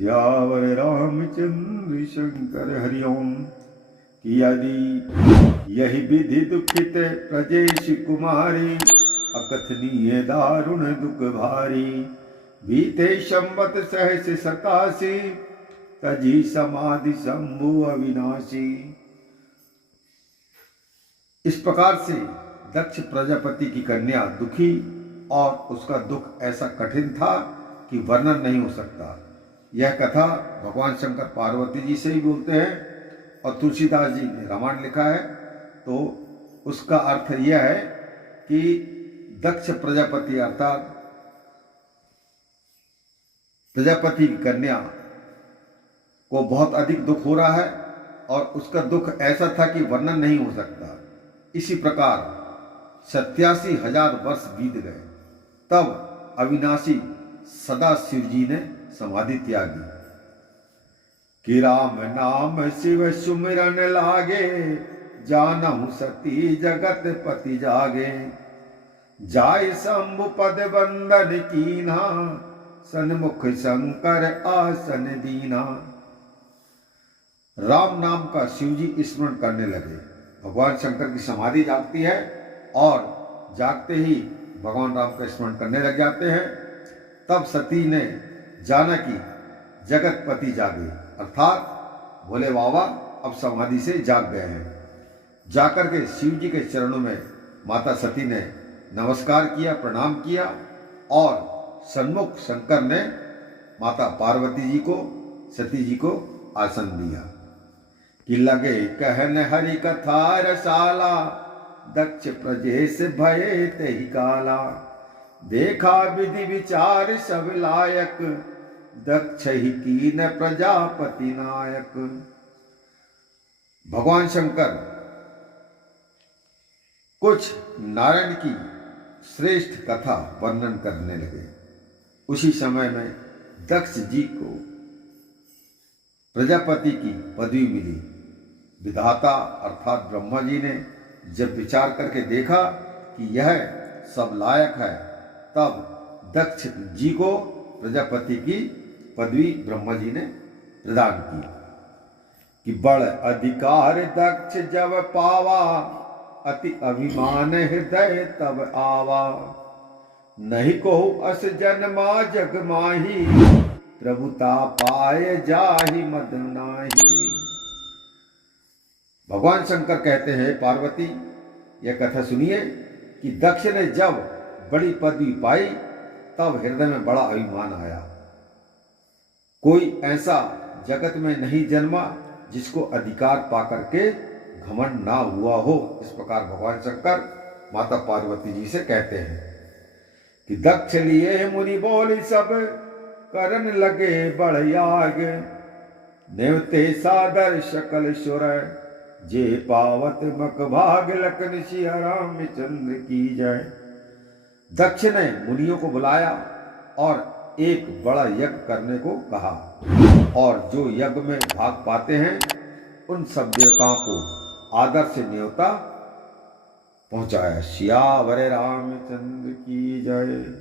सियावर रामचंद्र शंकर हरिओम। कि यदि यही विधि दुखित प्रजेश कुमारी, अकथनीय दारुण दुख भारी। बीते संवत सहस 87, तजी समाधि शंभु अविनाशी। इस प्रकार से दक्ष प्रजापति की कन्या दुखी, और उसका दुख ऐसा कठिन था कि वर्णन नहीं हो सकता। यह कथा भगवान शंकर पार्वती जी से ही बोलते हैं, और तुलसीदास जी ने रामायण लिखा है। तो उसका अर्थ यह है कि दक्ष प्रजापति अर्थात प्रजापति की कन्या को बहुत अधिक दुख हो रहा है, और उसका दुख ऐसा था कि वर्णन नहीं हो सकता। इसी प्रकार 87,000 वर्ष बीत गए, तब अविनाशी सदा शिव जी ने समाधि त्यागी। कि राम नाम शिव सुमिरन लागे, जानहु सती जगत पति जागे। जाय शंभु पद बंदन कीन्हा, सन्मुख शंकर आसन दीना। राम नाम का शिव जी स्मरण करने लगे। भगवान शंकर की समाधि जागती है, और जागते ही भगवान राम का स्मरण करने लग जाते हैं। तब सती ने जाना कि जगत पति जागे, अर्थात भोले बाबा अब समाधि से जाग गए हैं। जाकर के शिव जी के चरणों में माता सती ने नमस्कार किया, प्रणाम किया, और सन्मुख शंकर ने माता पार्वती जी को, सती जी को आसन दिया। कि लगे कहन हरि कथा रसाला, दक्ष प्रजेश भये तेहि काला। देखा विधि विचार सब लायक, दक्ष ही कीन प्रजापति नायक। भगवान शंकर कुछ नारायण की श्रेष्ठ कथा वर्णन करने लगे। उसी समय में दक्ष जी को प्रजापति की पदवी मिली। विधाता अर्थात ब्रह्मा जी ने जब विचार करके देखा कि यह सब लायक है, तब दक्ष जी को प्रजापति की पदवी ब्रह्मा जी ने प्रदान की। कि बड़ अधिकार दक्ष जब पावा, अति अभिमान हृदय तब आवा। नहीं को अस जन्मा जग माही, प्रभुता पाए जाहि मद नाही। भगवान शंकर कहते हैं, पार्वती यह कथा सुनिए कि दक्ष ने जब बड़ी पदवी पाई, तब हृदय में बड़ा अभिमान आया। कोई ऐसा जगत में नहीं जन्मा जिसको अधिकार पाकर के घमंड ना हुआ हो। इस प्रकार भगवान शंकर माता पार्वती जी से कहते हैं कि दक्ष लिए मुनि बोली सब, करन लगे बड़ याग। नेवते सादर सकल सुर, जे पावत मक भाग। लखन सिया रामचंद्र की जय। दक्ष ने मुनियों को बुलाया और एक बड़ा यज्ञ करने को कहा, और जो यज्ञ में भाग पाते हैं उन सब देवताओं को आदर से न्योता पहुंचाया। सियावर रामचंद्र की जय।